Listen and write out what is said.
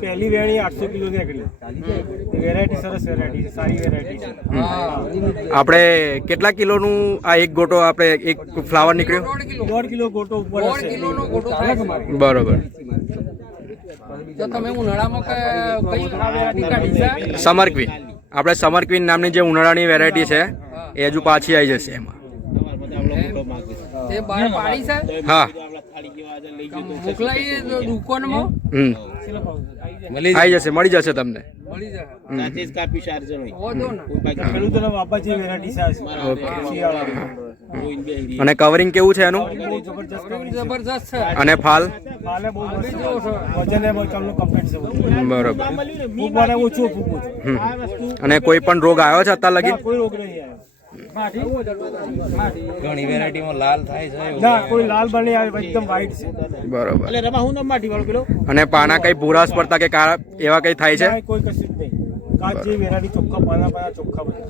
પહેલી વેણી 800 કિલો નીકળી. વેરાયટી સરસ વેરાયટી છે, સારી વેરાયટી છે. આપણે કેટલા કિલોનું આ એક ગોટો આપણે એક ફ્લાવર નીકળ્યો? 1.5 કિલો ગોટો ઉપર હશે. બરોબર. તમે ઉનાળામાં કઈ વેરાયટી કાઢી છે? સમર ક્વીન, આપણે સમર ક્વીન નામની જે ઉનાળાની વેરાયટી છે એ હજુ પાછી આવી જશે એમાં. એ બહાર પાડી છે? હા, મોકલાઈ દુકાનમાં આવી જશે, મળી જશે તમને. મળી જાય. ખેડૂતોને વાપા જેવી વેરાયટી છે. અને કવરિંગ કેવું છે એનું? બહુ જબરજસ્ત જબરજસ્ત છે. અને ફાલ? હાલે બહુ મસ્ત છે. વજન એ બચાવનું કમ્પ્લીટ છે. બરોબર. ફૂગવાને ઓછું ફૂગવું છે. અને કોઈ પણ રોગ આવ્યો છે અત્યાર લગી? કોઈ રોગ નહીં આવ્યો. ઘણી વેરાયટીમાં લાલ થાય છે. ના, કોઈ લાલ બની આવે, એકદમ વ્હાઈટ છે. બરોબર. અને પાના કઈ ભૂરાશ પડતા કે કાળા એવા કઈ થાય છે? કોઈ કશું જ નહીં. કાચ જેવી વેરાયટી, ચોખ્ખા પાના ચોખ્ખા બધા.